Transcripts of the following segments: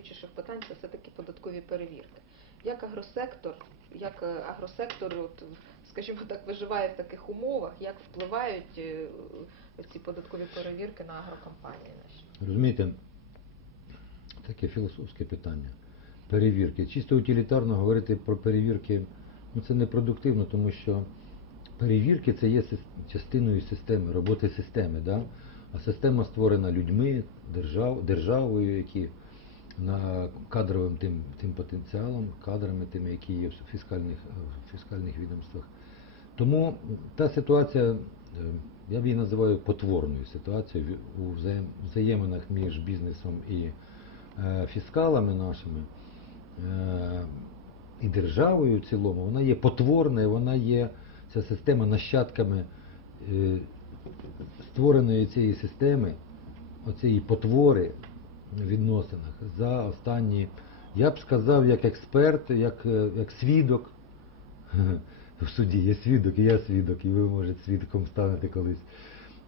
найболючіших питань це все-таки податкові перевірки. Як агросектор, як е, агросектор, от, скажімо так, виживає в таких умовах, як впливають е, ці податкові перевірки на агрокомпанії наші? Розумієте, таке філософське питання. Перевірки. Чисто утилітарно говорити про перевірки, ну це непродуктивно, тому що перевірки це є частиною системи, роботи системи. Да? А система створена людьми, держав, державою, які на кадровим тим, тим потенціалом, кадрами тими, які є в фіскальних, в фіскальних відомствах. Тому та ситуація, е, я б її називаю потворною ситуацією у взаєм- взаєминах між бізнесом і е, фіскалами нашими е, і державою в цілому, вона є потворною, вона є ця система нащадками створеної цієї системи, оцієї потвори відносинах за останні, я б сказав, як експерт, як, е, як свідок. В суді є свідок, і я свідок, і ви, може, свідком станете колись.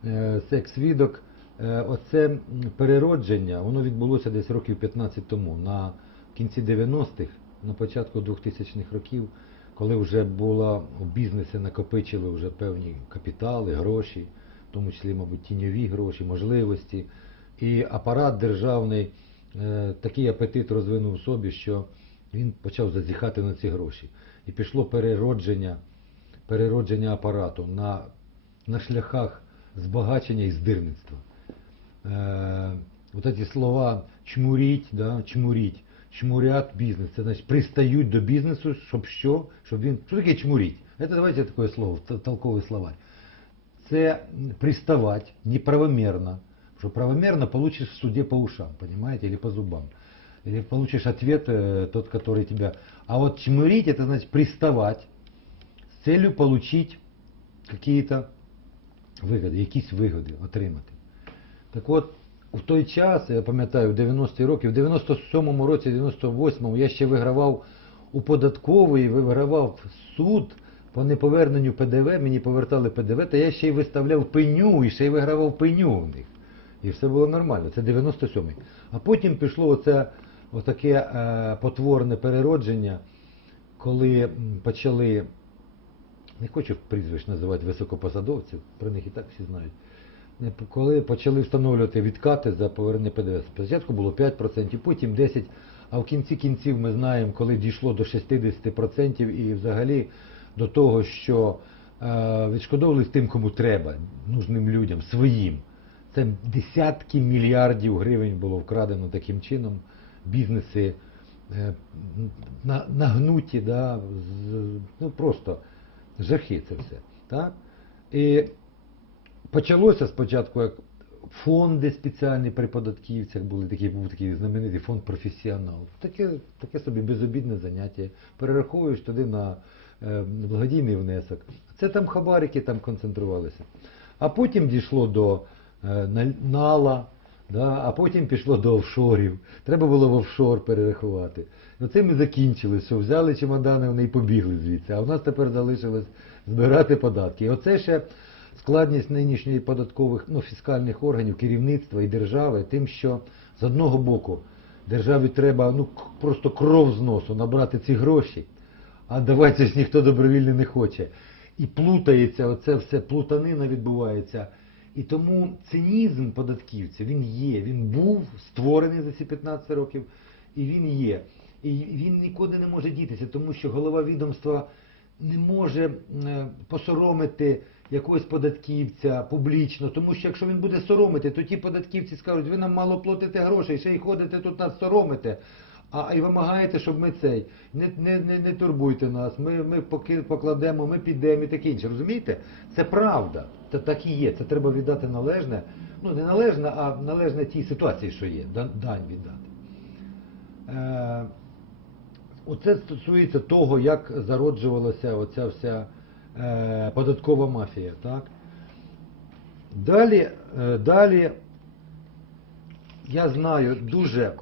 Е, як свідок, е, оце переродження, воно відбулося десь років 15 тому, на кінці 90-х, на початку 2000-х років, коли вже було у бізнесі накопичили вже певні капітали, гроші, в тому числі, мабуть, тіньові гроші, можливості. І апарат державний е, такий апетит розвинув в собі, що він почав зазіхати на ці гроші. І пішло переродження, переродження апарату на, на шляхах збагачення і здирництва. Е, от ці слова чмуріть, да, чмуріть, чмурять бізнес. Це значить пристають до бізнесу, щоб що? Щоб він. Що таке чмуріть? Це давайте таке слово, толковий словарь. Це приставать неправомерно. Что правомерно получишь в суде по ушам, понимаете, или по зубам. Или получишь ответ э, тот, который тебя... А вот чмырить, это значит приставать з целью получить какие-то вигоди, якісь вигоди отримати. Так от, у той час, я пам'ятаю, в 90-ті роки, в 97-му році, 98-му я ще вигравав у податковий, вигравав суд по неповерненню ПДВ, мені повертали ПДВ, та я ще й виставляв пеню, і ще й вигравав пеню в них. І все було нормально. Це 97-й. А потім пішло оце отаке е, потворне переродження, коли почали, не хочу прізвищ називати високопосадовців, про них і так всі знають. Е, Коли почали встановлювати відкати за повернення ПДВ. Спочатку було 5%, потім 10%, а в кінці кінців ми знаємо, коли дійшло до 60% і взагалі до того, що е, відшкодовували тим, кому треба, нужним людям, своїм. Це десятки мільярдів гривень було вкрадено таким чином. Бізнеси е, нагнуті, да, ну просто жахи це все. Так? І почалося спочатку як фонди спеціальні при податківцях були такі, був такий знаменитий фонд професіонал. Таке, таке собі безобідне заняття. Перераховуєш туди на е, благодійний внесок. Це там хабарики там концентрувалися. А потім дійшло до нала, да, а потім пішло до офшорів. Треба було в офшор перерахувати. Ну це ми закінчили, що взяли чемодани, вони і побігли звідси. А в нас тепер залишилось збирати податки. І оце ще складність нинішньої податкових ну, фіскальних органів, керівництва і держави, тим, що з одного боку державі треба ну, просто кров з носу набрати ці гроші, а давати ж ніхто добровільно не хоче. І плутається, оце все плутанина відбувається. І тому цинізм податківців, він є, він був створений за ці 15 років, і він є. І він нікуди не може дітися, тому що голова відомства не може е, посоромити якогось податківця публічно, тому що якщо він буде соромити, то ті податківці скажуть, ви нам мало платите грошей, ще й ходите тут нас соромите. А і вимагаєте, щоб ми цей не, не, не, не турбуйте нас, ми, ми покладемо, ми підемо і таке інше. Розумієте? Це правда. Це так і є. Це треба віддати належне. Ну не належне, а належне тій ситуації, що є. Дань віддати. Е, Оце стосується того, як зароджувалася оця вся е, податкова мафія. Так? Далі, е, далі я знаю дуже,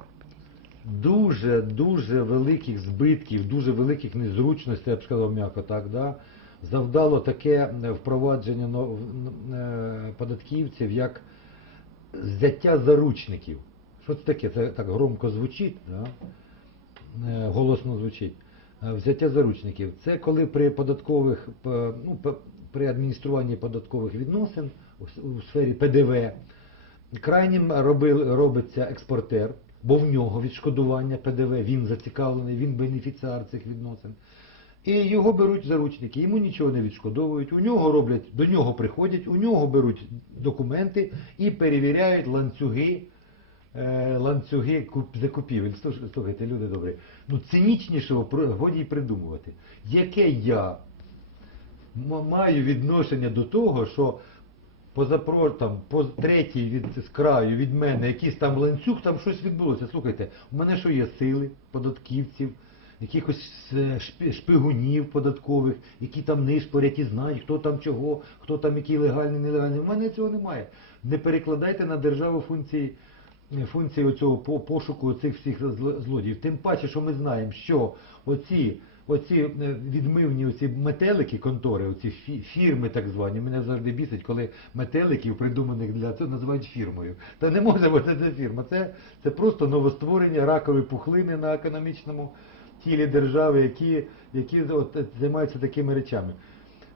дуже, дуже великих збитків, дуже великих незручностей, я б сказав м'яко так, да? Завдало таке е, впровадження е, податківців, як взяття заручників. Що це таке? Це так громко звучить, да? Е, голосно звучить. Взяття заручників. Це коли при податкових, ну, при адмініструванні податкових відносин у сфері ПДВ крайнім робиться експортер, бо в нього відшкодування ПДВ, він зацікавлений, він бенефіціар цих відносин. І його беруть заручники, йому нічого не відшкодовують, у нього роблять, до нього приходять, у нього беруть документи і перевіряють ланцюги, е, ланцюги куп- закупівель. Слухайте, люди добрі, ну цинічнішого годі й придумувати. Яке я маю відношення до того, що позапро, там, по третій від з краю від мене якийсь там ланцюг, там щось відбулося. Слухайте, у мене що є сили податківців, якихось е, шпигунів податкових, які там нишпорять і знають, хто там чого, хто там який легальний, нелегальний. У мене цього немає. Не перекладайте на державу функції. е, Функції оцього по- пошуку цих всіх злодіїв. Тим паче, що ми знаємо, що оці, оці е, відмивні оці метелики, контори, оці фі- фірми так звані, мене завжди бісить, коли метеликів, придуманих для цього, називають фірмою. Та не може бути це фірма. Це, це просто новостворення ракової пухлини на економічному тілі держави, які, які от, займаються такими речами.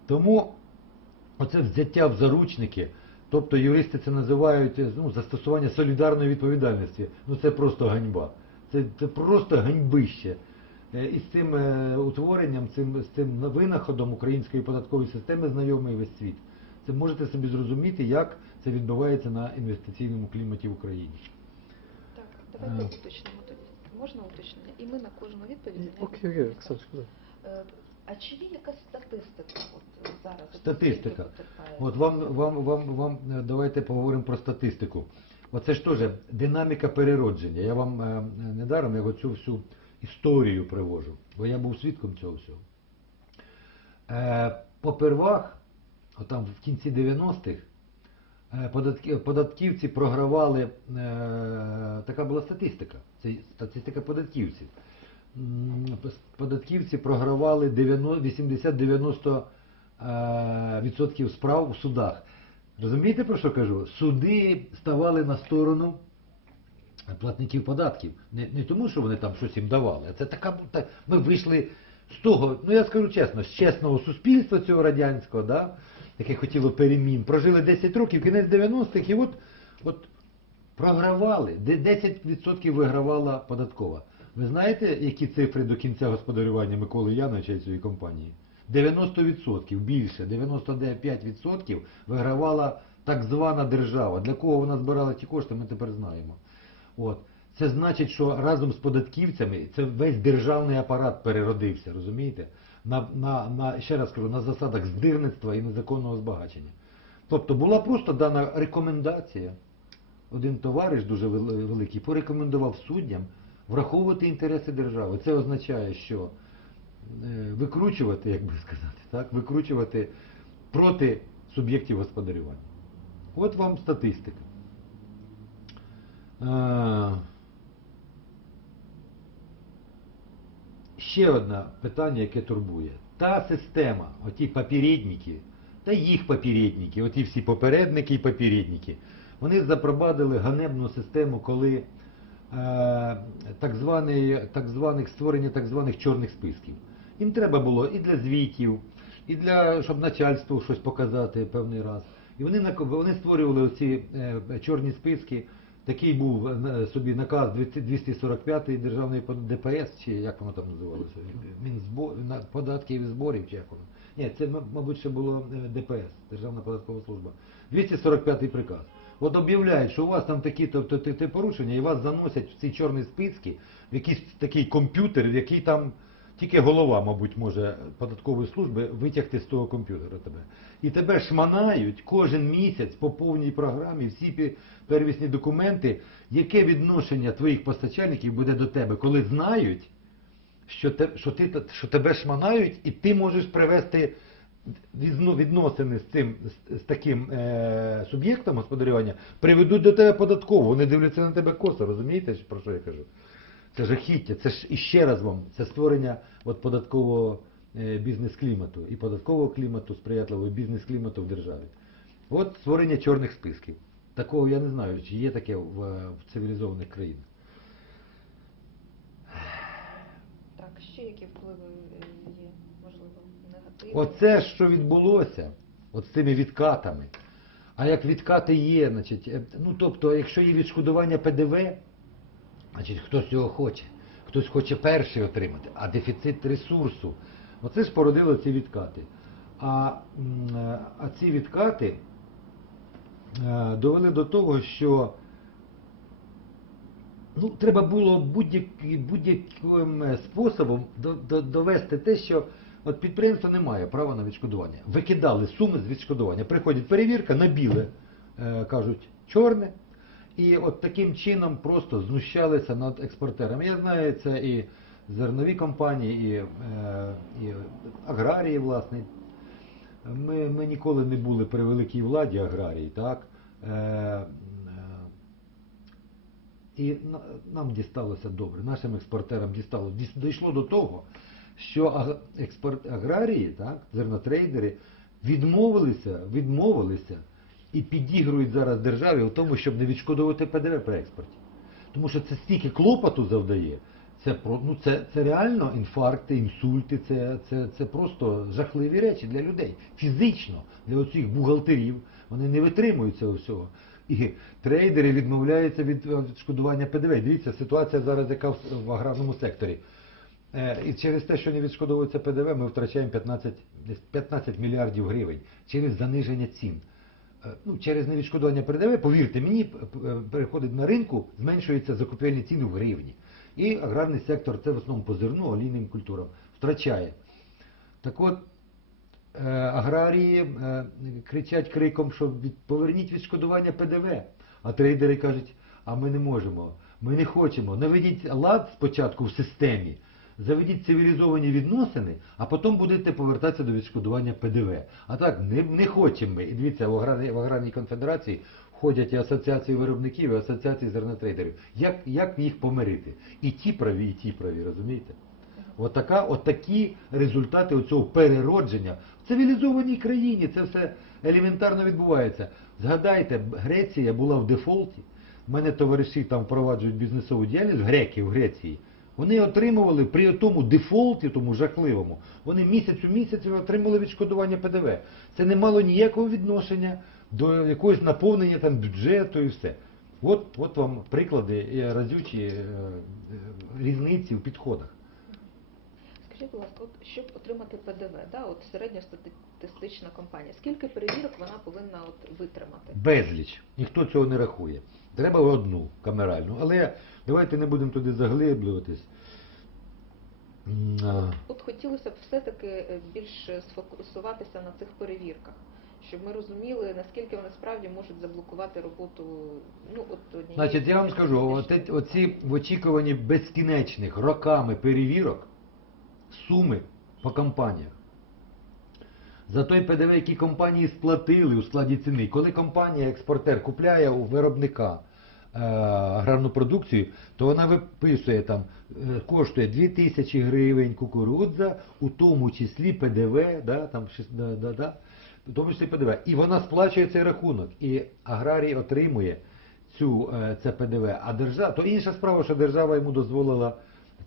Тому оце взяття в заручники, тобто юристи це називають ну, застосування солідарної відповідальності. Ну це просто ганьба. Це, це просто ганьбище. Е, І з цим е, утворенням, цим, з цим винаходом української податкової системи знайомий весь світ. Це можете собі зрозуміти, як це відбувається на інвестиційному кліматі в Україні. Так, давайте Е. уточнимо. Можна уточнення? І ми на кожну відповідь Окей, окей, Оксаночка, да. Е, А чи є якась статистика от е, зараз? Статистика. От вам, вам, вам, вам е, давайте поговоримо про статистику. Оце ж теж динаміка переродження. Я вам е, недаром я оцю всю історію привожу, бо я був свідком цього всього. Е, попервах, отам в кінці 90-х, е, податки- податківці програвали, е, така була статистика, це статистика податківців. Податківці програвали 80-90 е, справ у судах. Розумієте, про що кажу? Суди ставали на сторону платників податків. Не, не тому, що вони там щось їм давали, а це така так, ми вийшли з того, ну я скажу чесно, з чесного суспільства цього радянського, да, яке хотіло перемін. Прожили 10 років, кінець 90-х, і от, от програвали, де 10% вигравала податкова. Ви знаєте, які цифри до кінця господарювання Миколи Яновича і цієї компанії? 90% більше, 95% вигравала так звана держава. Для кого вона збирала ті кошти, ми тепер знаємо. От. Це значить, що разом з податківцями це весь державний апарат переродився, розумієте? На, на, на, ще раз кажу, на засадах здирництва і незаконного збагачення. Тобто була просто дана рекомендація. Один товариш дуже великий порекомендував суддям враховувати інтереси держави. Це означає, що е, викручувати, як би сказати, так, викручувати проти суб'єктів господарювання. От вам статистика. Е, Ще одне питання, яке турбує. Та система, оті попередники, та їх попередники, оті всі попередники і попередники, вони запровадили ганебну систему, коли е, так, званий, так званих створення так званих чорних списків. Їм треба було і для звітів, і для щоб начальству щось показати певний раз. І вони вони створювали оці е, чорні списки. Такий був е, собі наказ 245 державної ДПС, чи як воно там називалося? Мінзбор, на- податків і зборів, чи як воно. Ні, це, мабуть, ще було е, ДПС, Державна податкова служба. 245 приказ. От об'являють, що у вас там такі то порушення, і вас заносять в ці чорні списки, в якийсь такий комп'ютер, в який там тільки голова, мабуть, може податкової служби витягти з того комп'ютера тебе. І тебе шманають кожен місяць по повній програмі всі первісні документи, яке відношення твоїх постачальників буде до тебе, коли знають, що, те, що, ти, що тебе шманають, і ти можеш привести відносини з цим з, таким е, суб'єктом господарювання, приведуть до тебе податково. Вони дивляться на тебе косо, розумієте, про що я кажу? Це жахіття, це ж іще раз вам, це створення от податкового е, бізнес-клімату і податкового клімату, сприятливого бізнес-клімату в державі. От створення чорних списків. Такого я не знаю, чи є таке в, в цивілізованих країнах. Так, ще які впливи е, є, можливо, негативні? Оце, що відбулося, от з цими відкатами. А як відкати є, значить, е, ну тобто, якщо є відшкодування ПДВ, значить хтось його хоче. Хтось хоче перший отримати, а дефіцит ресурсу. Оце ж породило ці відкати. А, е, а ці відкати е, довели до того, що ну, треба було будь-яким е, способом до- до- довести те, що от підприємство не має права на відшкодування. Викидали суми з відшкодування. Приходить перевірка на біле, кажуть, чорне. І от таким чином просто знущалися над експортерами. Я знаю, це і зернові компанії, і, е, і аграрії, власне. Ми, ми ніколи не були при великій владі аграрії, так? Е, е, і нам дісталося добре, нашим експортерам дісталося. Діс- Дійшло до того, що експорт, аграрії, так, зернотрейдери відмовилися, відмовилися і підігрують зараз державі у тому, щоб не відшкодовувати ПДВ при експорті. Тому що це стільки клопоту завдає. Це, ну, це, це реально інфаркти, інсульти, це, це, це просто жахливі речі для людей. Фізично, для оцих бухгалтерів, вони не витримують цього всього. І трейдери відмовляються від е, відшкодування ПДВ. Дивіться, ситуація зараз, яка в, аграрному секторі. Е, І через те, що не відшкодовується ПДВ, ми втрачаємо 15, 15 мільярдів гривень через заниження цін. Е, Ну, через невідшкодування ПДВ, повірте мені, п- переходить на ринку, зменшуються закупівельні ціни в гривні. І аграрний сектор, це в основному по зерну, олійним культурам, втрачає. Так от, е, аграрії е, кричать криком, що поверніть відшкодування ПДВ. А трейдери кажуть, а ми не можемо, ми не хочемо. Наведіть лад спочатку в системі, заведіть цивілізовані відносини, а потім будете повертатися до відшкодування ПДВ. А так, не, не хочемо ми. І дивіться, в аграрній, конфедерації входять і асоціації виробників, і асоціації зернотрейдерів. Як, як їх помирити? І ті праві, і ті праві, розумієте? Отака, отакі результати оцього переродження в цивілізованій країні. Це все елементарно відбувається. Згадайте, Греція була в дефолті. У мене товариші там впроваджують бізнесову діяльність, греки в Греції. Вони отримували при тому дефолті, тому жахливому, вони місяць у місяць отримали відшкодування ПДВ. Це не мало ніякого відношення до якогось наповнення там бюджету і все. От, от вам приклади разючі е, е, різниці в підходах. Скажіть, будь ласка, от щоб отримати ПДВ, да, от середньостатистична компанія, скільки перевірок вона повинна от витримати? Безліч. Ніхто цього не рахує. Треба одну камеральну. Але давайте не будемо туди заглиблюватись. От хотілося б все-таки е, більш сфокусуватися на цих перевірках, щоб ми розуміли, наскільки вони справді можуть заблокувати роботу. Ну, от однієї Значить, я вам скажу, оці в очікуванні безкінечних роками перевірок суми по компаніях. За той ПДВ, який компанії сплатили у складі ціни. Коли компанія, експортер, купляє у виробника е, аграрну продукцію, то вона виписує там, е, коштує 2000 гривень кукурудза, у тому числі ПДВ, да, там, да, да, да, в тому числі ПДВ. І вона сплачує цей рахунок. І аграрій отримує цю, е, це ПДВ. А держава, то інша справа, що держава йому дозволила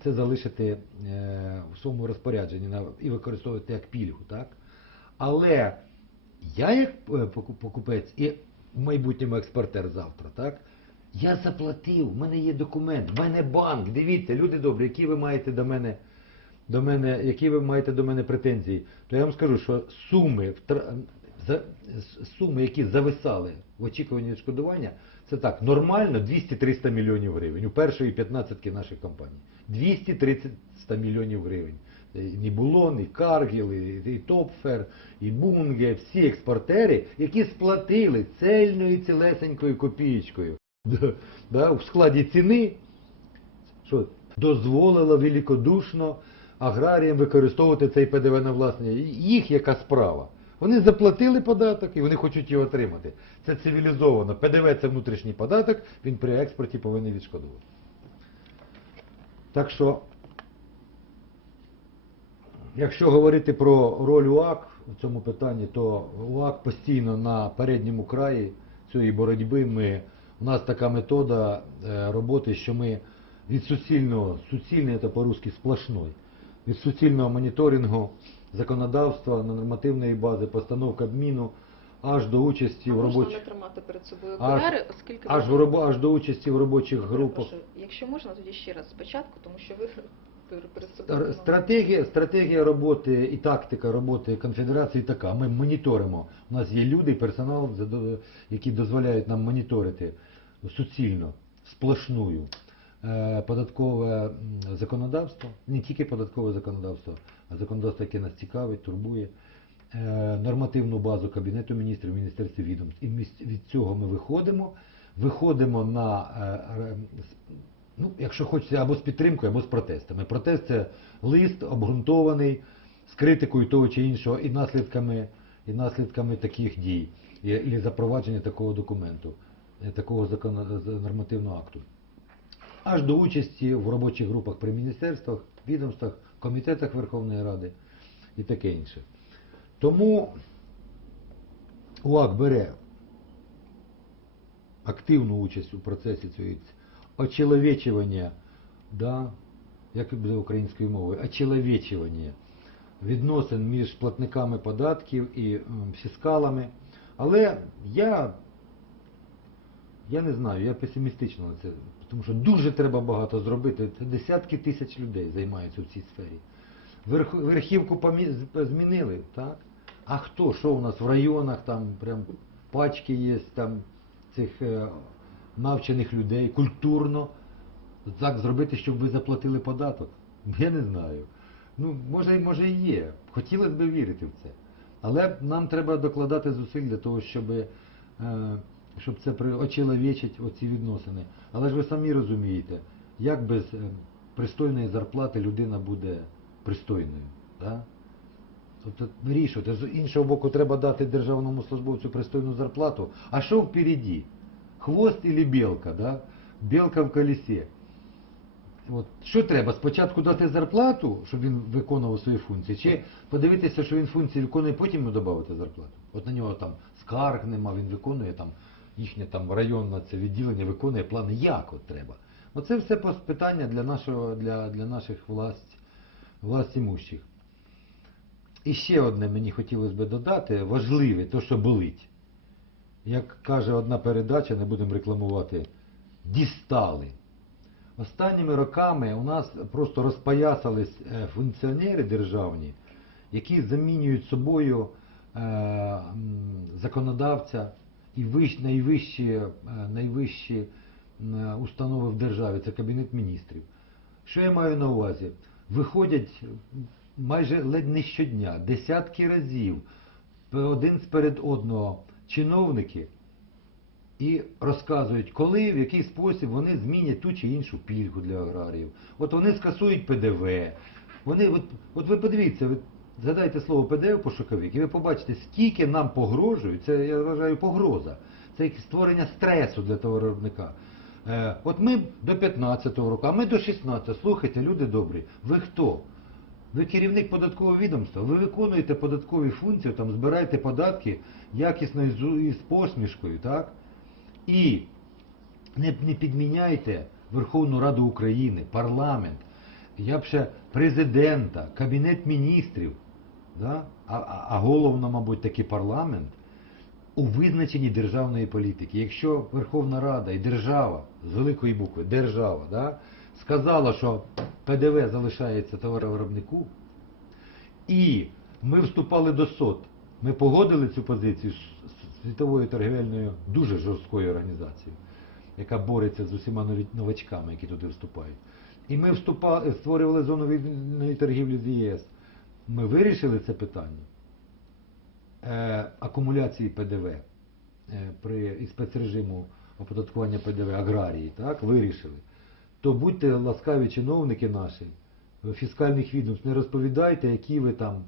це залишити е, в своєму розпорядженні і використовувати як пільгу. Так? Але я як е, покупець і в майбутньому експортер завтра, так? Я заплатив, в мене є документ, в мене банк. Дивіться, люди добрі, які ви маєте до мене, до мене, які ви маєте до мене претензії, то я вам скажу, що суми, суми, які зависали в очікуванні відшкодування, це так, нормально 200-300 мільйонів гривень. У першої 15 наших компаній. 230 мільйонів гривень. Це і Нібулон, і Каргіл, і, Топфер, і Бунге, всі експортери, які сплатили цельною цілесенькою копієчкою да, в складі ціни, що дозволила великодушно аграріям використовувати цей ПДВ на власне. Їх яка справа? Вони заплатили податок і вони хочуть його отримати. Це цивілізовано. ПДВ це внутрішній податок, він при експорті повинен відшкодувати. Так що, якщо говорити про роль УАК в цьому питанні, то УАК постійно на передньому краї цієї боротьби. Ми, у нас така метода е, роботи, що ми від суцільного, суцільний це по-русски сплошной, від суцільного моніторингу законодавства, нормативної бази, постанов Кабміну, аж до участі А в можна не робочих тримати перед собою Аж- оскільки аж, в робо, аж до участі в робочих групах. Якщо можна, тоді ще раз спочатку, тому що ви перед собою. Стратегія, стратегія роботи і тактика роботи конфедерації така. Ми моніторимо. У нас є люди, персонал, які дозволяють нам моніторити суцільно, сплошную е, податкове законодавство, не тільки податкове законодавство, а законодавство, яке нас цікавить, турбує. Е, Нормативну базу Кабінету міністрів, Міністерства відомств. І від цього ми виходимо. Виходимо на е, ну, якщо хочеться, або з підтримкою, або з протестами. Протест це лист обґрунтований з критикою того чи іншого і наслідками, і наслідками таких дій, і, і запровадження такого документу, е, такого законо, з- нормативного акту. Аж до участі в робочих групах при міністерствах, відомствах, комітетах Верховної Ради і таке інше. Тому УАК бере активну участь у процесі цього очеловечування, да, як буде українською мовою, очеловечування відносин між платниками податків і фіскалами. Але я, я не знаю, я песимістично на це, тому що дуже треба багато зробити. Десятки тисяч людей займаються в цій сфері. Верхівку помі- змінили, так? А хто? Що у нас в районах, там прям пачки є там цих е, навчених людей, культурно так зробити, щоб ви заплатили податок? Я не знаю. Ну, може, може і є. Хотілося б вірити в це. Але нам треба докладати зусиль для того, щоб, е, щоб це очеловечить оці відносини. Але ж ви самі розумієте, як без е, пристойної зарплати людина буде пристойною. Да? Тобто вирішувати. З іншого боку, треба дати державному службовцю пристойну зарплату. А що впереді? Хвост или білка? Да? Білка в колесі. От, що треба? Спочатку дати зарплату, щоб він виконував свої функції, чи подивитися, що він функції виконує, потім йому додати зарплату. От на нього там скарг нема, він виконує там їхнє там районне це відділення, виконує плани. Як от треба? Оце все питання для нашого, для, для наших власть, власть імущих. І ще одне мені хотілося б додати, важливе, то, що болить. Як каже одна передача, не будемо рекламувати, дістали. Останніми роками у нас просто розпоясались е, функціонери державні, які замінюють собою е, законодавця і найвищі, е, найвищі установи в державі, це Кабінет міністрів. Що я маю на увазі? Виходять майже ледь не щодня, десятки разів, один сперед одного чиновники і розказують, коли, в який спосіб вони змінять ту чи іншу пільгу для аграріїв. От вони скасують ПДВ. Вони, от, от ви подивіться, ви згадайте слово ПДВ пошуковик, і ви побачите, скільки нам погрожують, це я вважаю погроза. Це створення стресу для того виробника. Е, от ми до 15-го року, а ми до 16-го. Слухайте, люди добрі, ви хто? Ви керівник податкового відомства, ви виконуєте податкові функції, там збираєте податки якісно і з, посмішкою, так? І не, не підміняйте Верховну Раду України, парламент, я б ще президента, Кабінет міністрів, да? а, а, а головно, мабуть, таки парламент у визначенні державної політики. Якщо Верховна Рада і держава, з великої букви, держава, да, сказала, що ПДВ залишається товаровиробнику, і ми вступали до СОТ, ми погодили цю позицію з світовою торгівельною дуже жорсткою організацією, яка бореться з усіма новачками, які туди вступають. І ми вступали, створювали зону вільної торгівлі з ЄС. Ми вирішили це питання е, акумуляції ПДВ е, при і спецрежиму оподаткування ПДВ аграрії, так, вирішили. То будьте ласкаві чиновники наші, фіскальних відомств, не розповідайте, які ви там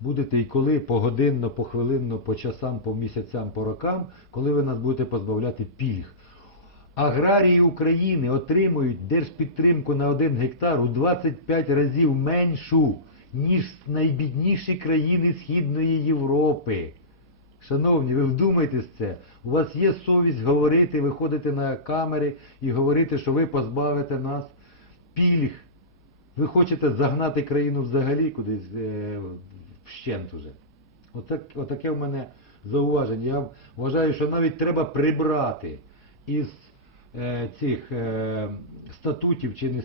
будете і коли погодинно, похвилинно, по часам, по місяцям, по рокам, коли ви нас будете позбавляти пільг. Аграрії України отримують держпідтримку на 1 гектар у 25 разів меншу, ніж найбідніші країни Східної Європи. Шановні, ви вдумайтесь це. У вас є совість говорити, виходити на камери і говорити, що ви позбавите нас пільг. Ви хочете загнати країну взагалі кудись е, вщент уже. Отак, отаке в мене зауваження. Я вважаю, що навіть треба прибрати із е, цих е, статутів, чи не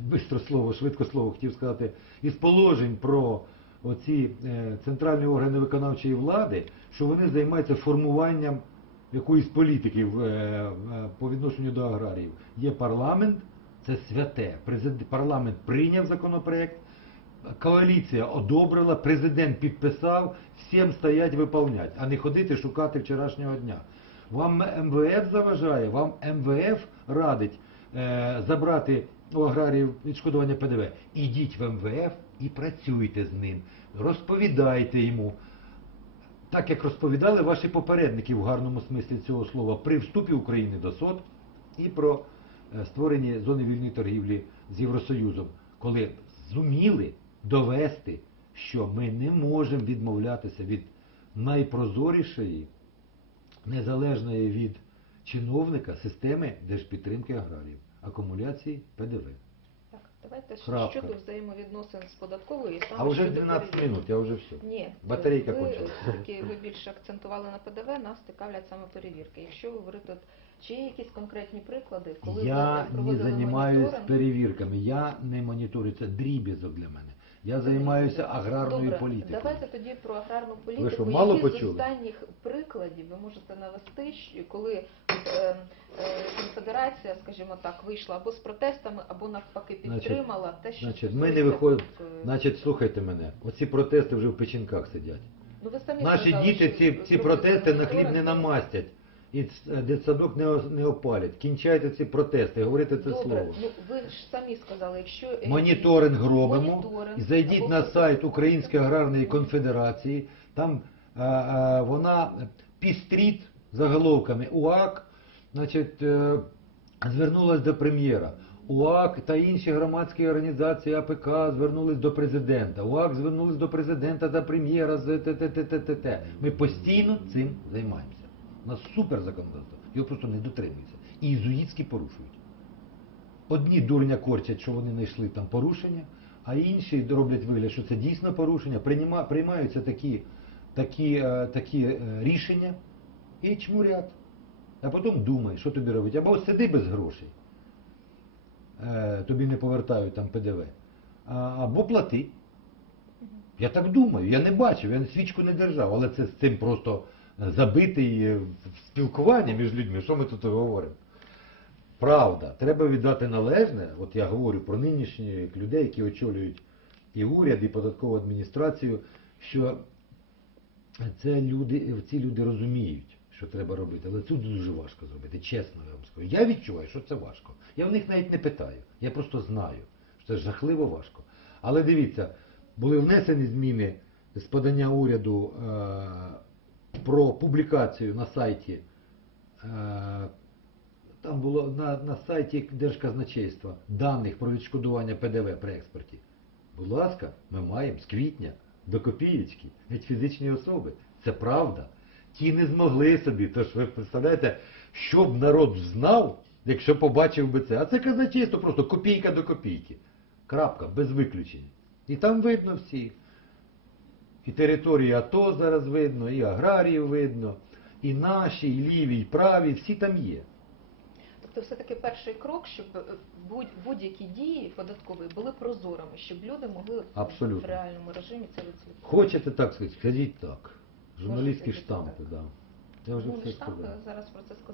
бистро слово, швидко слово хотів сказати, із положень про оці е, центральні органи виконавчої влади, що вони займаються формуванням якоїсь політики е, е, по відношенню до аграріїв. Є парламент, це святе. Парламент прийняв законопроект, коаліція одобрила, президент підписав, всім стоять виповнять, а не ходити шукати вчорашнього дня. Вам МВФ заважає, вам МВФ радить забрати у аграріїв відшкодування ПДВ. Ідіть в МВФ і працюйте з ним, розповідайте йому. Так як розповідали ваші попередники в гарному смислі цього слова при вступі України до СОТ і про е, створені зони вільної торгівлі з Євросоюзом, коли зуміли довести, що ми не можемо відмовлятися від найпрозорішої, незалежної від чиновника системи держпідтримки аграріїв, акумуляції ПДВ. Давайте Правка. Щодо взаємовідносин з податковою і саме А вже щодо 12 перевірки. минут, я вже все. Ні, Батарейка ви, кончилась. все-таки ви більше акцентували на ПДВ, нас цікавлять саме перевірки. Якщо от, чи є якісь конкретні приклади, коли Я ви не проводили моніторинг? перевірками, я не моніторю, це дріб'язок для мене. Я займаюся аграрною Добре, політикою. Давайте тоді про аграрну політику. що, мало Які з останніх прикладів ви можете навести, коли е, е, конфедерація, скажімо так, вийшла або з протестами, або навпаки Значить, підтримала те, що Значить, ми не виходимо. е, Значить, слухайте мене, оці протести вже в печінках сидять. ну, ви самі Наші сказали, діти що ці, ці протести на хліб не намастять. І е, дитсадок не, не опалять. Кінчайте ці протести, говорите це Добре, слово. ну ви ж самі сказали, якщо е, Моніторинг робимо. моніторинг, зайдіть або на сайт Української аграрної конфедерації. Там е, е, вона пістріт заголовками УАК, значить, звернулась до прем'єра. УАК та інші громадські організації АПК звернулись до президента. УАК звернулись до президента за прем'єра. Ми постійно цим займаємося. У нас супер законодавство, його просто не дотримуються. І ізуїцькі порушують. Одні дурня корчать, що вони знайшли там порушення, а інші роблять вигляд, що це дійсно порушення. Прийма- Приймаються такі, такі, е, такі е, рішення і чмурять. А потім думай, що тобі робити. Або сиди без грошей, е, тобі не повертають там ПДВ. Або плати. Я так думаю, я не бачив, я свічку не держав, але це з цим просто забитий е, спілкування між людьми. Що ми тут говоримо? Правда, треба віддати належне, от я говорю про нинішніх людей, які очолюють і уряд, і податкову адміністрацію, що це люди, ці люди розуміють, що треба робити, але це дуже важко зробити, чесно я вам скажу. Я відчуваю, що це важко. Я в них навіть не питаю. Я просто знаю, що це жахливо важко. Але дивіться, були внесені зміни з подання уряду е, про публікацію на сайті. Е, там було на, на сайті Держказначейства даних про відшкодування ПДВ при експорті. Будь ласка, ми маємо з квітня до копієчки від фізичні особи. Це правда. Ті не змогли собі. Тож ви представляєте, що б народ знав, якщо побачив би це. А це казначейство просто копійка до копійки. Крапка, без виключень. І там видно всі. І території АТО зараз видно, і аграріїв видно, і наші, і ліві, і праві, всі там є. Тобто все-таки перший крок, щоб е, будь- будь-які дії податкові були прозорими, щоб люди могли Абсолютно. в реальному режимі це відслідкувати. Хочете так сказати, скажіть так. Журналістські штампи, так. да. Я вже Ну, все штампи сказав. зараз про це сказали.